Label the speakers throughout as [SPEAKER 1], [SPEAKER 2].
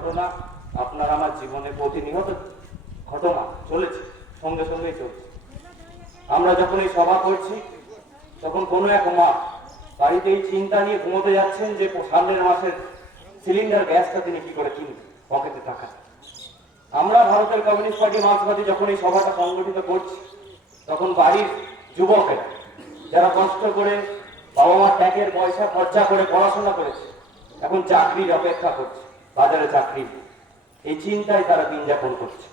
[SPEAKER 1] ঘটনা আপনার আমার জীবনে প্রতিনিয়ত ঘটনা চলেছে, সঙ্গে সঙ্গেই চলছে। আমরা যখন এই সভা করছি, তখন কোনো এক মা বাড়িতে এই চিন্তা নিয়ে ঘুমোতে যাচ্ছেন যে সামনের মাসের সিলিন্ডার গ্যাসটা তিনি কি করে কিনবেন, পকেটে টাকা আমরা ভারতের কমিউনিস্ট পার্টি মার্ক্সবাদী যখন এই সভাটা সংগঠিত করছি, তখন বাড়ির যুবকেরা যারা কষ্ট করে বাবা মা ট্যাগের পয়সা খরচা করে পড়াশোনা করেছে, এখন চাকরির অপেক্ষা করছে। বাজারে চাকরি। এই চিন্তায় তারা দিন যাপন করছে।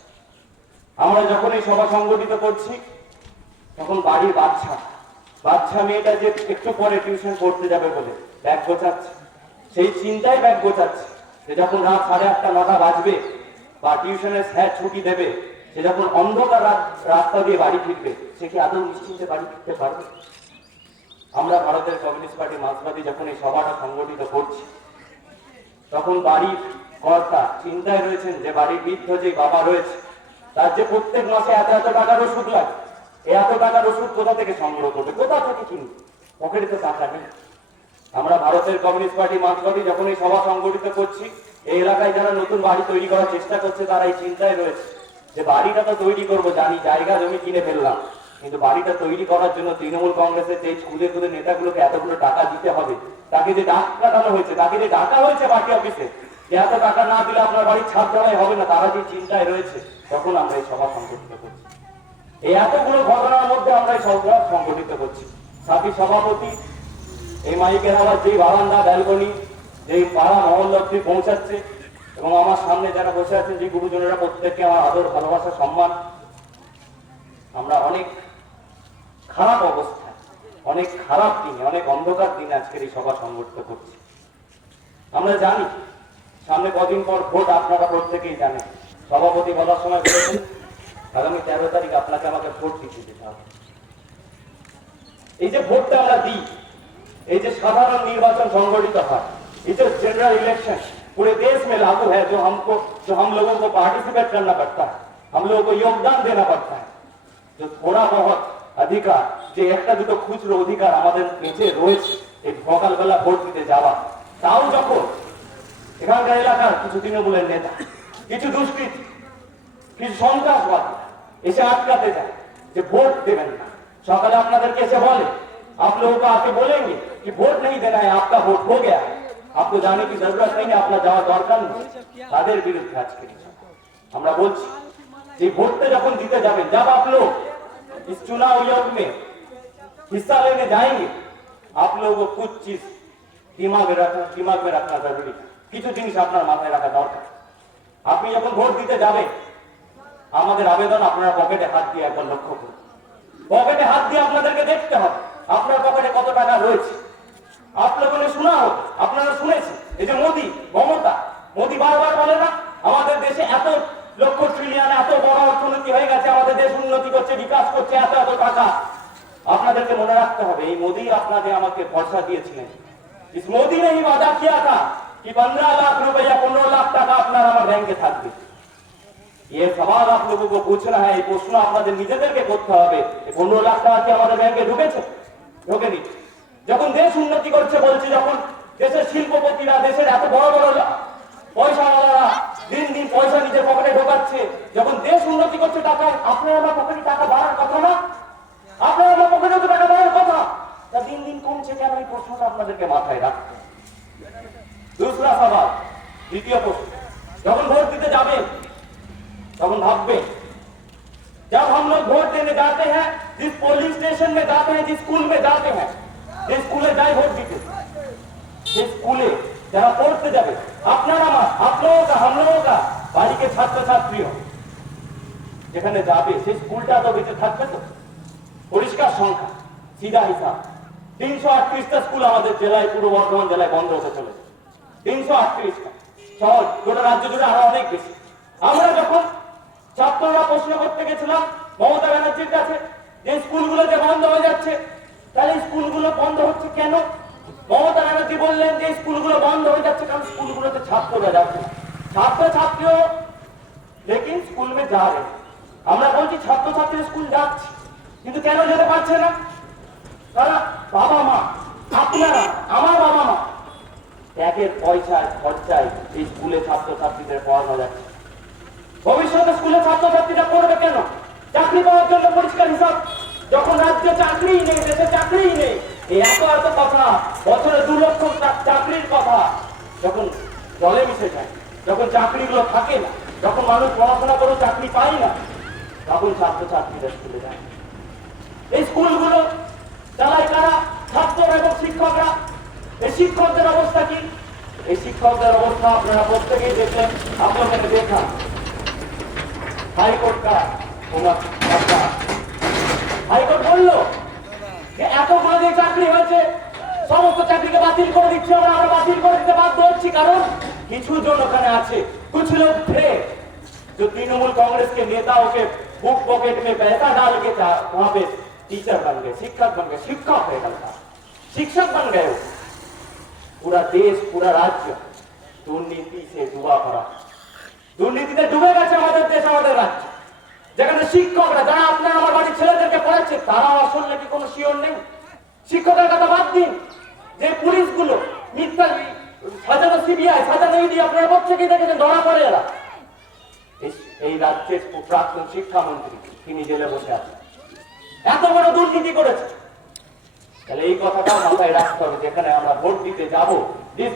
[SPEAKER 1] আমরা যখন এই সভা সংগঠিত করছি, তখন বাড়ির বাচ্চা বাচ্চা মেয়েটা যে একটু পরে টিউশন পড়তে যাবে বলে ব্যাগ গোছাচ্ছে, সেই চিন্তায় ব্যাগ গোছাচ্ছে। সে যখন রাত সাড়ে আটটা, নটা বাজবে বা টিউশনের স্যার ছুটি দেবে, সে যখন অন্ধকার রাস্তা দিয়ে বাড়ি ফিরবে, সে কি আদৌ নিশ্চিন্তে বাড়ি ফিরতে পারবে? আমরা ভারতের কমিউনিস্ট পার্টি মার্ক্সবাদী যখন এই সভাটা সংগঠিত করছি তখন বাড়ির কর্তা চিন্তায় রয়েছেন যে বাড়ির বৃদ্ধ যে বাবা রয়েছে, তার যে প্রত্যেক মাসে এত এত টাকার ওষুধ লাগে এত টাকার ওষুধ কোথা থেকে সংগ্রহ করবে? কোথা থেকে কিনবে? পকেটে তো টাকা নেই। আমরা ভারতের কমিউনিস্ট পার্টি মার্ক্সবাদী যখন এই সভা সংগঠিত করছি, এই এলাকায় যারা নতুন বাড়ি তৈরি করার চেষ্টা করছে, তারা এই চিন্তায় রয়েছে যে বাড়িটা তো তৈরি করব, জানি, জায়গা জমি কিনে ফেললাম। কিন্তু বাড়িটা তৈরি করার জন্য তৃণমূল কংগ্রেসের যে খুদে খুদে নেতাগুলোকে এতগুলো টাকা দিতে হবে, তাকে যে ডাক কাটানো হয়েছে, তাকে যে ডাকা হয়েছে পার্টি অফিসে, যে এত টাকা না দিলে আপনার বাড়ির ছাদ ঢালাই হবে না, তারা যে চিন্তায় রয়েছে, তখন আমরা এই সভা সংগঠিত করছি। এই এতগুলো ঘটনার মধ্যে আমরা এই সভা সংগঠিত করছি। সাথী সভাপতি, এই মাইকের আবার যেই বারান্দা, ব্যালকনি, যেই পাড়া মহল অব্দি পৌঁছাচ্ছে, এবং আমার সামনে যারা বসে আছেন যে গুরুজনেরা প্রত্যেককে আমার আদর, ভালোবাসা, সম্মান, আমরা অনেক খারাপ অবস্থায় অনেক খারাপ দিনে অনেক অন্ধকার দিনে আজকের এই সভা সংগঠিত করছি আমরা জানি সামনে কদিন পর ভোট আপনারা প্রত্যেকেই জানেন সভাপতি বলার সময় বলেছেন আগামী তেরো তারিখ আপনাকে আমাকে ভোট দিতে যেতে হবে এই যে ভোটটা আমরা দিই এই যে সাধারণ নির্বাচন संगठित হয় ये जो जनरल इलेक्शन पूरे देश में लागू है जो हमको जो हम लोगों को पार्टिसिपेट करना पड़ता है हम लोगों को योगदान देना पड़ता है जो थोड़ा बहुत অধিকার যে একটা দুটো খুচরো অধিকার আমাদের বেঁচে রয়েছে এই সকালবেলা ভোট দিতে যাওয়া তাও যখন এখানকার এলাকার কিছু তৃণমূলের নেতা কিছু দুষ্কৃতী কিছু সন্ত্রাসবাদ এসে আটকাতে যায় যে ভোট দেবেন না সকালে আপনাদেরকে এসে বলে आप लोगों को आके बोलेंगे कि वोट नहीं देना है आपका वोट हो गया है आपको जाने की जरूरत नहीं है अपना যাওয়া দরকার নেই তাদের বিরুদ্ধে আজকে এই সভা। আমরা বলছি যে ভোটটা যখন দিতে যাবেন जब आप लोग इस चुनाव योग में हिस्सा लेने जाएंगे आप लोगों को कुछ चीज दिमाग में रखना दिमाग में रखना जरूरी है কিছু জিনিস আপনার মাথায় রাখা দরকার আপনি যখন ভোট দিতে যাবেন আমাদের আবেদন আপনারা পকেটে হাত দিয়ে একবার লক্ষ্য করুন পকেটে হাত দিয়ে আপনাদেরকে দেখতে হবে আপনার পকেটে কত টাকা রয়েছে আপনাদের শোনা হোক আপনারা শুনেছেন এই যে মোদি মমতা মোদি বারবার বলে না আমাদের দেশে এত লক্ষ ট্রিলিয়ন এত বড় অর্থনীতি হয়ে গেছে আমাদের দেশ উন্নতি করছে বিকাশ করছে এত এত টাকা আপনাদেরকে মনে রাখতে হবে এই মোদি আপনাদের আমাকে ভরসা দিয়েছিলেন इस मोदी ने ही वादा किया था कि पंद्रह लाख रुपया पंद्रह लाख টাকা আপনার আমার ব্যাংকে থাকবে ये सवाल आप लोगों को पूछना है ये प्रश्न আপনাদের নিজেদেরকে করতে হবে এই পনেরো লাখ টাকা কি আমাদের ব্যাংকে ঢুকেছে ঢোকেনি যখন দেশ উন্নতি করছে বলছে যখন দেশের শিল্পপতিরা দেশের এত বড় বড় পয়সাওয়ালারা দিন দিন পয়সা নিজের পকেটে ঢোকাচ্ছে। যখন দেশ উন্নতি করছে টাকায়, আপনার আমার পকেটে টাকা বাড়ার সেই স্কুলটা তো বেঁচে থাকবে তো? পরিষ্কার সংখ্যা, সিধা হিসাব। তিনশো আটত্রিশটা স্কুল আমাদের জেলায়, পূর্ব বর্ধমান জেলায় বন্ধ হতে চলেছে। তিনশো আটত্রিশটা। শহর, গোটা রাজ্য জুড়ে আরও অনেক বেশি। আমরা যখন ছাত্ররা প্রশ্ন করতে গেছিলাম, মমতা ব্যানার্জির কাছে, যে স্কুলগুলো যে বন্ধ হয়ে যাচ্ছে, তাহলে স্কুলগুলো বন্ধ হচ্ছে কেন? মমতা ব্যানার্জি বললেন যে স্কুলগুলো বন্ধ হয়ে যাচ্ছে কারণ স্কুলগুলোতে ছাত্ররা যাচ্ছে ছাত্র ছাত্রীও লেকিন স্কুল মে যা রে। আমরা বলছি ছাত্র ছাত্রী স্কুল যাচ্ছি কিন্তু কেন যেতে পারছে না? তারা বাবা মা আপনারা আমার বাবা মা। ট্যাগের পয়সায়, খরচায় এই স্কুলে ছাত্রছাত্রীদের পড়ানো যাচ্ছে। ভবিষ্যতে স্কুলে ছাত্রছাত্রীরা পড়বে কেন? চাকরি পাওয়ার জন্য পরিষ্কার হিসাব। যখন রাজ্যে চাকরিই নেই, দেশে চাকরিই নেই, এই এত এত কথা, বছরে দু লক্ষ চাকরির কথা। যখন জলে মিশে যায়, যখন চাকরিগুলো থাকে না, যখন মানুষ পড়াশোনা করে চাকরি পায় না তখন ছাত্রছাত্রীরা স্কুলে যায়। এই স্কুলগুলো চালায় তারা ছাত্র এবং শিক্ষকরা, এই শিক্ষকদের অবস্থা কি? এই শিক্ষকদের অবস্থা আপনারা প্রত্যেকেই দেখলেন আপনাদের দেখা। হাইকোর্ট কারা? হাইকোর্ট বলল যে এত মাঝে চাকরি হয়েছে, সমস্ত চাকরিকে বাতিল করে দিচ্ছি, আমরা আমরা বাতিল করে দিতে বাধ্য হচ্ছি। কারণ কিছু জন ওখানে আছে, কিছু লোক ভে তৃণমূল কংগ্রেসকে নেতা ওকে बुक पॉकेट में पैसा डाल के था वहां पे टीचर बन गए शिक्षक बन गए शिक्षक है गलता शिक्षक बन गए वो पूरा देश पूरा राज्य দুর্নীতি সে ডুবা করা দুর্নীতিতে ডুবে গেছে আমাদের দেশ আমাদের রাজ্য যেখানে শিক্ষকরা যারা আপনার আমার বাড়ির ছেলেদেরকে পড়াচ্ছে তারা আসল নাকি কোনো শিওর নেই শিক্ষকের কথা বাদ দিন যে পুলিশগুলো মিথ্যা সাজানো সিবিআই সাজানো ইডি আপনারা প্রত্যেকেই দেখেছেন ধরা পড়ে এরা এই রাজ্যের প্রাক্তন শিক্ষামন্ত্রী, তিনি জেলে বসে আছেন। এত বড় দুর্নীতি করেছে। তাহলে এই কথাটা মাথায় রাখতে হবে, যেখানে আমরা ভোট দিতে যাব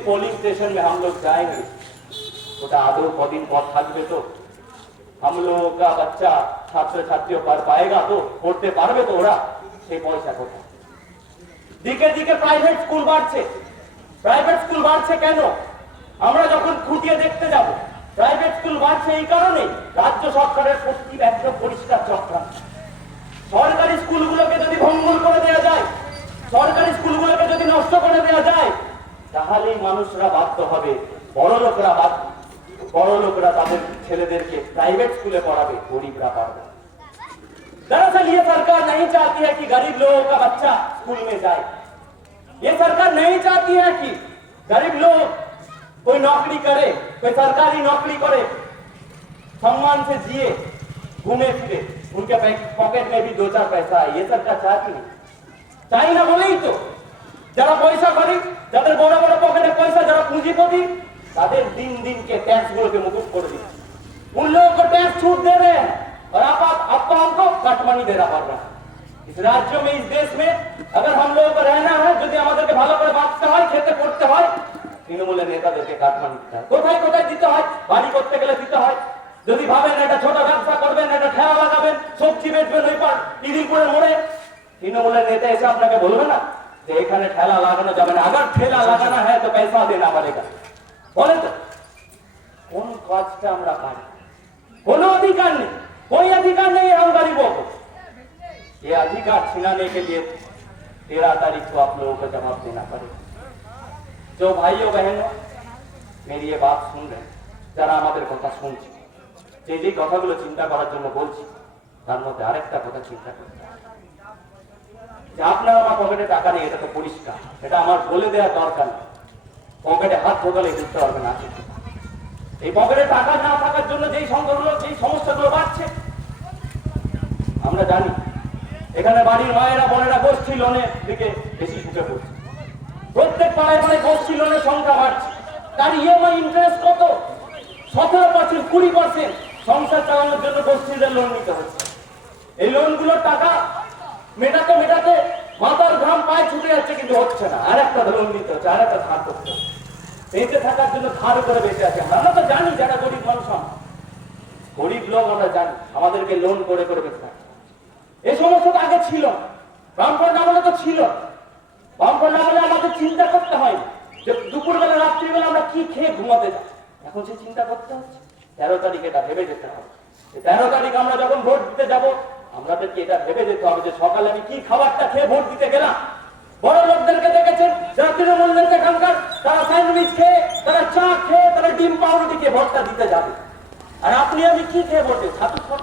[SPEAKER 1] পুলিশ স্টেশন মে হাম লোক যায়নি ওটা আদৌ কদিন পর থাকবে তো? হামলুক কা বাচ্চা ছাত্র ছাত্রীও পার পায়েগা তো, পড়তে পারবে তো ওরা? সেই পয়সা কোথায়? দিকে দিকে প্রাইভেট স্কুল বাড়ছে। প্রাইভেট স্কুল বাড়ছে কেন? আমরা যখন খুঁটিয়ে দেখতে যাব প্রাইভেট স্কুল বাড়ছে এই কারণে রাজ্য সরকারের প্রতি একদম পরিষ্কার চক্রান্ত সরকারি স্কুলগুলোকে যদি ভঙ্গুর করে দেওয়া যায় সরকারি স্কুলগুলোকে যদি নষ্ট করে দেওয়া যায় তাহলেই মানুষরা বাধ্য হবে বড় লোকরা বাধ্য বড় লোকরা তাদের ছেলেদেরকে প্রাইভেট স্কুলে পড়াবে গরিবরা পারবে না। दरअसल ये सरकार नहीं चाहती है कि गरीब लोगों का बच्चा स्कूल में जाए ये सरकार नहीं चाहती है कि गरीब लोग कोई नौकरी करे कोई सरकारी नौकरी करे सम्मान से जिए घूमे फिरे उनके पैक- पॉकेट में भी दो चार पैसा है ये सरकार चाहती नहीं চাই না বলেই তো যারা পয়সা করে যাদের বড় বড় পকেটে পয়সা যারা পুঁজিপতি তাদের दिन दिन के टैक्स গুলোকে মুকুব করে দিচ্ছে उन लोगों को टैक्स छूट दे रहे हैं और आप आप आपको हमको कट मनी देना पड़ रहा है इस राज्य में इस देश में अगर हम लोगों को रहना है যদি আমাদেরকে ভালো করে বাঁচতে হয় খেতে পড়তে হয় তৃণমূলের নেতাদেরকে কাটমানি দিতে হয় কোথায় কোথায় দিতে হয় বাড়ি করতে গেলে দিতে হয় যদি ভাবেন একটা ছোট ব্যবসা করবেন একটা ঠেলা লাগাবেন সবজি বেচবেন ওই পার ইদিনপুরের মোড়ে তৃণমূলের নেতা এসে আপনাকে বলবে না যে এখানে ঠেলা লাগানো যাবে না আবার ঠেলা লাগানা হ্যাঁ তো পয়সা দেনা পড়েগা বলেন তো কোন কাজটা আমরা পারি কোনো अधिकार नहीं कोई अधिकार नहीं है हम गरीबों को ये अधिकार छिनाने के लिए तेरह तारीख को आप लोगों को जवाब देना पड़ेगा जो भाइयों बहनों मेरी ये बात শুন रहे हैं, যারা আমাদের কথা শুনছে যে যে কথাগুলো চিন্তা করার জন্য বলছি তার মধ্যে আরেকটা কথা চিন্তা করতে হবে। যে আপনার আমার পকেটে টাকা নেই এটা তো পরিষ্কার এটা আমার বলে দেওয়ার দরকার নেই পকেটে হাত ঢোকালে বুঝতে পারবেন আছে কি। এই পকেটে টাকা না থাকার জন্য যেই সংখ্যাগুলো যেই সমস্যাগুলো বাড়ছে আমরা জানি এখানে বাড়ির মায়েরা বোনেরা গোষ্ঠী লোনের দিকে বেশি ঝুঁকে পড়ছে প্রত্যেক পাড়ায় পাড়ায় লোনের সংখ্যা বাড়ছে। তার ইএমআই ইন্টারেস্ট কত? সতেরো পার্সেন্ট, কুড়ি পার্সেন্ট। সংসার চালানোর জন্য লোন নিতে হচ্ছে। এই লোনগুলোর টাকা মেটাতে মেটাতে ঘাম পায়ে ছুটে যাচ্ছে কিন্তু হচ্ছে না। আর একটা লোন নিতে হচ্ছে, আর একটা ধার করতে বেঁচে থাকার জন্য ধার করে বেঁচে আছে। আমরা তো জানি যারা গরিব মানুষ গরিব লোক আমরা জানি, আমাদেরকে লোন করে করে বেঁচে থাকে। এই সমস্ত আগে ছিল। বামফ্রন্ট আমলে তো ছিল না। বামফ্রন্ট আমলে আমাদের চিন্তা করতে হয় না যে দুপুরবেলা রাত্রিবেলা আমরা কি খেয়ে ঘুমাতে যাই এখন সে চিন্তা করতে হচ্ছে তেরো তারিখ এটা ভেবে যেতে হবে। তেরো তারিখ আমরা যখন ভোট দিতে যাব আমাদেরকে এটা ভেবে যেতে হবে যে সকালে আমি কি খাবারটা খেয়ে ভোট দিতে গেলাম? বড় লোকদেরকে দেখেছেন, যারা তৃণমূলের এখানকার তারা স্যান্ডউইচ খেয়ে, তারা চা খেয়ে, তারা ডিম পাউরুটি খেয়ে ভোটটা দিতে যাবে। আর আপনি আমি কি খেয়ে ভোটে ছাতু খাব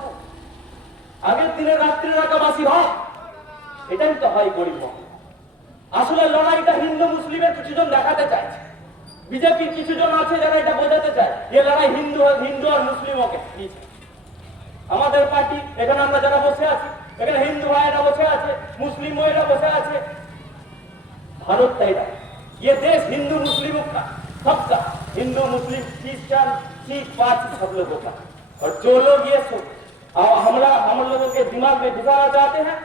[SPEAKER 1] আগের দিনে রাত্রি রাখাবাসী হয়, এটাই তো হয় গরিব আসলে লড়াইটা হিন্দু মুসলিমের কিছুজন দেখাতে চাইছে। বিজেপির কিছুজন আছে যারা এটা বোঝাতে চায় যে লড়াই হিন্দু হিন্দু আর মুসলিম ওকে নিচে। আমাদের পার্টি এখানে আমরা যারা বসে আছি এখানে হিন্দু ভাইয়েরা বসে আছে মুসলিম ভাইয়েরা বসে আছে भारत तैयार ये देश हिंदू मुस्लिमों का सबका हिंदू मुस्लिम क्रिश्चियन सिख पारसी सब लोगों का और जो लोग ये सो और हमला हम लोगों के दिमाग में घुसाना चाहते हैं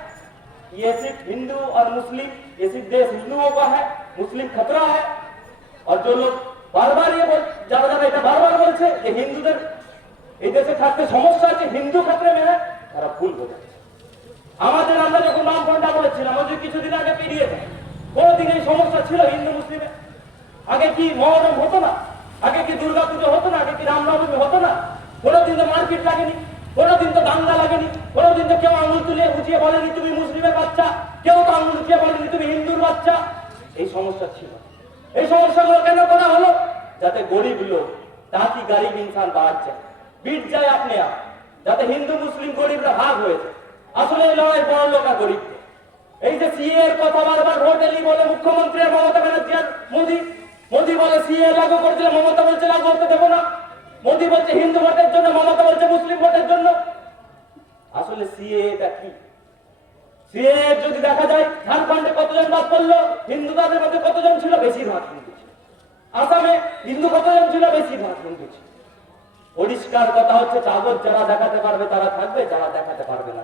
[SPEAKER 1] ये सिर्फ हिंदू और मुस्लिम ये सिर्फ देश हिंदुओं का है मुस्लिम खतरा है আর জন্য বারবার যারা যারা এটা বারবার বলছে যে হিন্দুদের এই দেশে থাকতে সমস্যা আছে, হিন্দু ক্ষেত্রে মেনে তারা ভুল বোঝাচ্ছে আমাদের আমরা যখন নাম বামফ্রন্টটা বলেছিলাম, ওই কিছুদিন আগে পেরিয়ে যায় কোনোদিন এই সমস্যা ছিল হিন্দু মুসলিমে? আগে কি মহরম হতো না? আগে কি দুর্গা পুজো হতো না? আগে কি রামনবমী হতো না? কোনোদিন তো মারপিট লাগেনি, কোনোদিন তো দাঙ্গা লাগেনি, কোনোদিন তো কেউ আঙুল তুলে উঠিয়ে বলেনি তুমি মুসলিমের বাচ্চা, কেউ তো আঙুল উঠিয়ে বলেনি তুমি হিন্দুর বাচ্চা। এই সমস্যা ছিল এই সমস্যাগুলো কেন করা হলো? যাতে গরিব লোক তাকি গরিব ইনসান বাড়ছে বিট যায় আপনি আপ যাতে হিন্দু, মুসলিম গরিবরা ভাগ হয়েছে আসলে এই লড়াই বড় লোক গরিবদের এই যে সিএ এর কথা বারবার ভোট এলি বলে মুখ্যমন্ত্রী মমতা ব্যানার্জি আর মোদী মোদী বলে সিএ লাগু করেছিল, মমতা বলছে লাগু করতে দেবো না। মোদী বলছে হিন্দু ভোটের জন্য, মমতা বলছে মুসলিম ভোটের জন্য। আসলে সিএ এটা কি? সিএ যদি দেখা যায় ঝাড়খণ্ডে কতজন বাদ পড়ল হিন্দুদের মধ্যে কতজন ছিল? বেশিরভাগ হিন্দু। আসামে হিন্দু কতজন ছিল? বেশিরভাগ হিন্দু ছিল। পরিষ্কার কথা হচ্ছে, কাগজ যারা দেখাতে পারবে তারা থাকবে, যারা দেখাতে পারবে না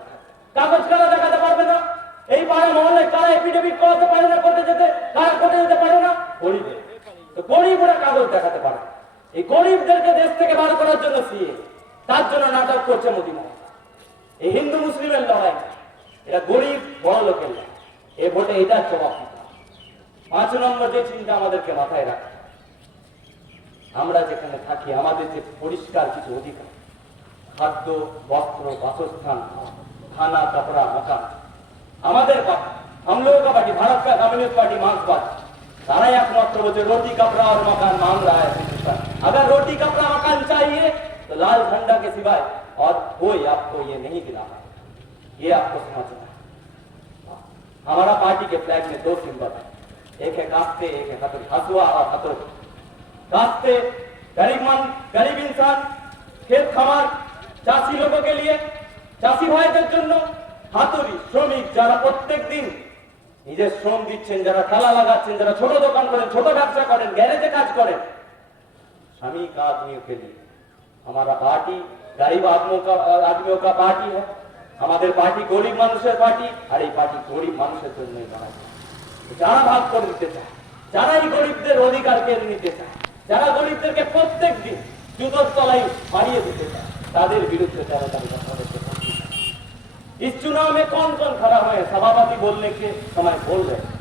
[SPEAKER 1] কাগজ কারা দেখাতে পারবে না? এই পাড়া মহলে কারা এপিডেমিক করাতে পারে না করতে যেতে? কারা করতে যেতে পারে না? গরিবের। তো গরিবরা কাগজ দেখাতে পারে এই গরিবদেরকে দেশ থেকে বার করার জন্য সিএ। তার জন্য নাটক করছে মোদী মমতা এই হিন্দু মুসলিমের লড়াই। এটা গরিব বড় লোকের লড়াই এ ভোটে এটার জবাব দিতে হবে। পাঁচ নম্বর যে চিন্তা আমাদেরকে মাথায় রাখতে হবে, আমরা যেখানে থাকি আমাদের যে পরিষ্কার কিছু অধিকার খাদ্য বস্ত্র বাসস্থান খানা कपड़ा मकान আমাদের পার্টি हम लोगों का पार्टी भारत का कम्युनिस्ट पार्टी मार्क्सवादी तारा एकमात्र बोलते रोटी कपड़ा और मकान मांग रहा है हिंदुस्तान अगर रोटी कपड़ा मकान चाहिए तो लाल झंडा के सिवाय और कोई आपको ये नहीं दिला पाएगा ये आपको समझना है हमारा पार्टी के फ्लैग में दो सिंबल है एक है कास्ते एक है हथौड़ी हसुआ और हथौड़ी कास्ते गरीब मन गरीब इंसान खेत खामार চাষি লোগों के लिए চাষি ভাইদের জন্য হাতুড়ি শ্রমিক যারা প্রত্যেক দিন নিজের শ্রম দিচ্ছেন যারা ঠেলা লাগাচ্ছেন যারা ছোট দোকান করেন ছোট ব্যবসা করেন গ্যারেজে কাজ করেন श्रमिक आदमियों के लिए हमारा पार्टी गरीब आदमियों का आदमियों का पार्टी है আমাদের পার্টি গরিব মানুষের পার্টি আর এই পার্টি গরিব মানুষের জন্যই বানায় যারা ভাগ করে দিতে চায় যারা এই গরিবদের অধিকার কেড়ে নিতে চায় যারা গরিবদেরকে প্রত্যেক দিন জুতোর তলায় বাড়িয়ে দিতে চায় তাদের বিরুদ্ধে তারা তাদের আপনাদেরকে ভোট দিতে হবে। इस चुनाव में कौन कौन खड़ा हुए हैं? सभापति बोलने के समय बोल रहे हैं।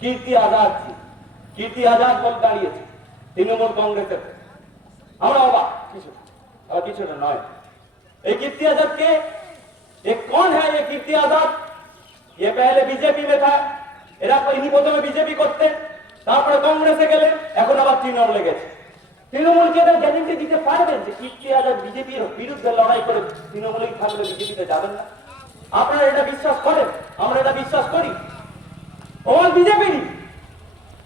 [SPEAKER 1] कीर्ति आजाद थी कीर्ति आजाद বল দাঁড়িয়েছে তৃণমূল কংগ্রেসের আমরা অবাক কিছু আর কিছুটা নয় ये कीर्ति आजाद के ये कौन है ये कीर्ति आजाद ये पहले बीजेपी में था এরা ইনি প্রথমে বিজেপি করতে তারপরে কংগ্রেসে গেলে এখন আবার তৃণমূলে গেছে তৃণমূলকে এদের গ্যারেন্টি দিতে পারবেন যে কীর্তি আজাদ বিজেপির বিরুদ্ধে লড়াই করে তৃণমূলেই থাকলে বিজেপিতে যাবেন না আপনারা এটা বিশ্বাস করেন আমরা এটা বিশ্বাস করি ওমান বিজেপিরই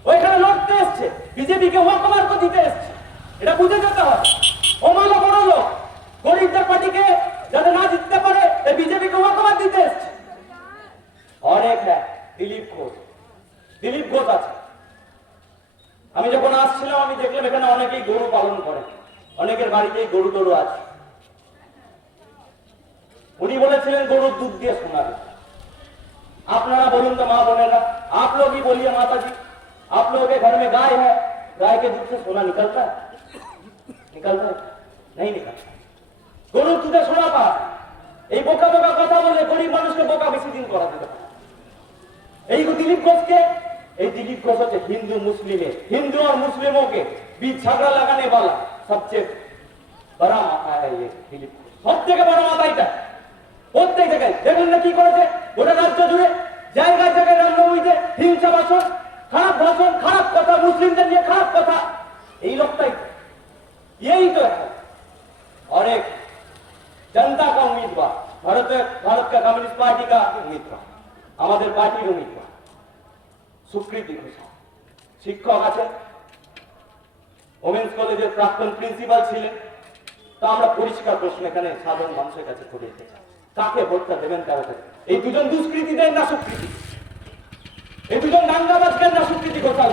[SPEAKER 1] ওইখানে লড়তে এসছে বিজেপিকে ওয়াকমার্ক দিতে এসছে এটা বুঝে যেতে হয় ওমানও বড় লোক গরিবদের পার্টিকে যাতে না জিততে পারে এই বিজেপিকে ওয়াকমার দিতে এসছে অনেক হ্যাঁ দিলীপ ঘোষ দিলীপ ঘোষ আছে আমি যখন আসছিলাম আমি দেখলাম এখানে অনেকেই গরু পালন করে অনেকের বাড়িতেই গরু টরু আছে উনি বলেছিলেন গরুর দুধ দিয়ে শোনাবে আপনারা बोलून तो माँ बोलेगा आप लोग ही बोलिए माता जी आप लोगों के घर में गाय है गाय के दूध से सोना निकलता है निकलता है नहीं निकलता গরুর দুধে সোনা পায়। এই বোকা বোকা কথা বলে গরিব মানুষকে বোকা বেশি দিন করা দিল এই দিলীপ ঘোষকে, এই দিলীপ ঘোষ হচ্ছে হিন্দু মুসলিমে। হিন্দু আর মুসলিমও কে বীজ ছাগড়া লাগানে বলা সবচেয়ে বড় মাথা হ্যাঁ দিলীপ ঘোষ। সব থেকে বড় মাথা এটা। প্রত্যেক জায়গায়। দেখুন না কি করেছে? গোটা রাজ্য জুড়ে, জায়গায় জায়গায় রামনবমীতে হিংসা ভাষণ, খারাপ ভাষণ, খারাপ কথা, মুসলিমদের নিয়ে খারাপ কথা। এই লোকটাই, এই তো অনেক जनता का उम्मीदवार भारत भारत का कम्युनिस्ट पार्टी का उम्मीदवार আমাদের পার্টির উম্মিদবার সুকৃতি ঘোষাল শিক্ষক আছেন ওমেন্স কলেজের প্রাক্তন প্রিন্সিপাল ছিলেন তা আমরা পরিষ্কার প্রশ্ন এখানে সাধারণ মানুষের কাছে করে দিতে চাই কাকে ভোটটা দেবেন কারো এই দুজন দুষ্কৃতি দেন না সুকৃতি এই দুজন দাঙ্গাবাজ কেন না সুকৃতি ঘোষাল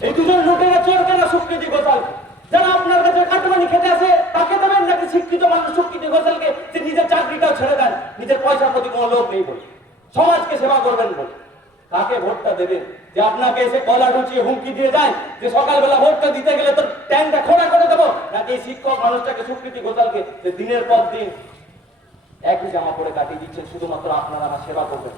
[SPEAKER 1] এই দুজন লুটেরা চোর কেন সুকৃতি গোসালকে যারা আপনার কাছে কাটমানি খেতে আসে নাকি শিক্ষিত মানুষ সুকৃতি গোসালকে যে নিজের চাকরিটাও ছেড়ে দেন, নিজের পয়সার প্রতি কোনো লোভ নেই বলে। সমাজকে সেবা করবেন বলে। কাকে ভোটটা দেবেন? যে আপনাকে এসে কলা ঢুচিয়ে হুমকি দিয়ে যায়, যে সকালবেলা ভোটটা দিতে গেলে তোর ট্যাঙ্কটা খোঁড়া করে দেবো, নাকি এই শিক্ষক মানুষটাকে সুকৃতি গোসালকে যে দিনের পর দিন একই জামা পরে কাটিয়ে দিচ্ছেন শুধুমাত্র আপনারা আমার সেবা করবেন?